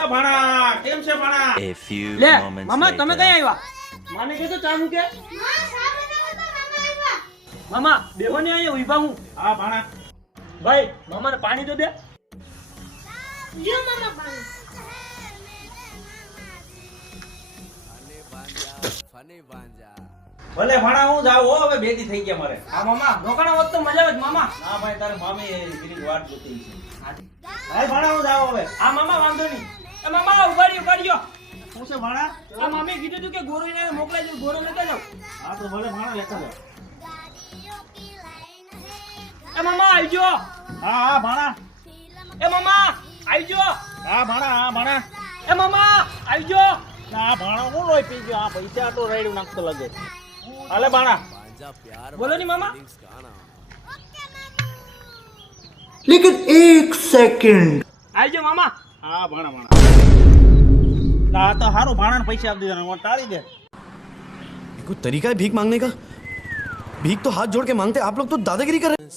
એ ભાણા કેમ છે ભાણા? A few લે moments મામા તમે later. કઈ આવ્યા? માને કીધું ચા મૂકે. મામા બેહો ને અહીંયા ઉભા હું. હા ભાણા. ભાઈ મામાને પાણી તો દે. લ્યો મામા પાણી. ભલે ભાણા હું જાવ હો, હવે બેદી થઈ ગયા મારે. હા મામા રોકાણા હોત તો મજા આવે જ મામા. હા ભાઈ તારે મામી ગીરી વાટ જોતી છે. હાલ ભાણા હું જાવ હવે. હા મામા વાંધો નહીં. એ મામા ઉભા રહ્યો. શું છે ભાણા? આ મામી કીધું તું કે ગોરોઈને મોકલાઈ દો, ગોરો લેતા જાવ. હા તો ભલે ભાણા લેતા જાવ. એ મામા આવજો. હા હા ભાણા. એ મામા આવજો. હા ભાણા હા ભાણા. એ મામા આવજો. ના ભાણા હું લોહી પી ગયો. આ પૈસા તો રેડું નાખતો લાગે. હાલે ભાણા. બોલો ની મામા. लेकिन एक सेकंड આવજો મામા. હા ભાણા ભાણા. ના તો હારું ભાણાને પૈસા આપી દીધા હું ટાળી દે. कोई तरीका है भीख मांगने का? भीख तो हाथ जोड़ के मांगते, आप लोग तो दादागिरी कर रहे हैं।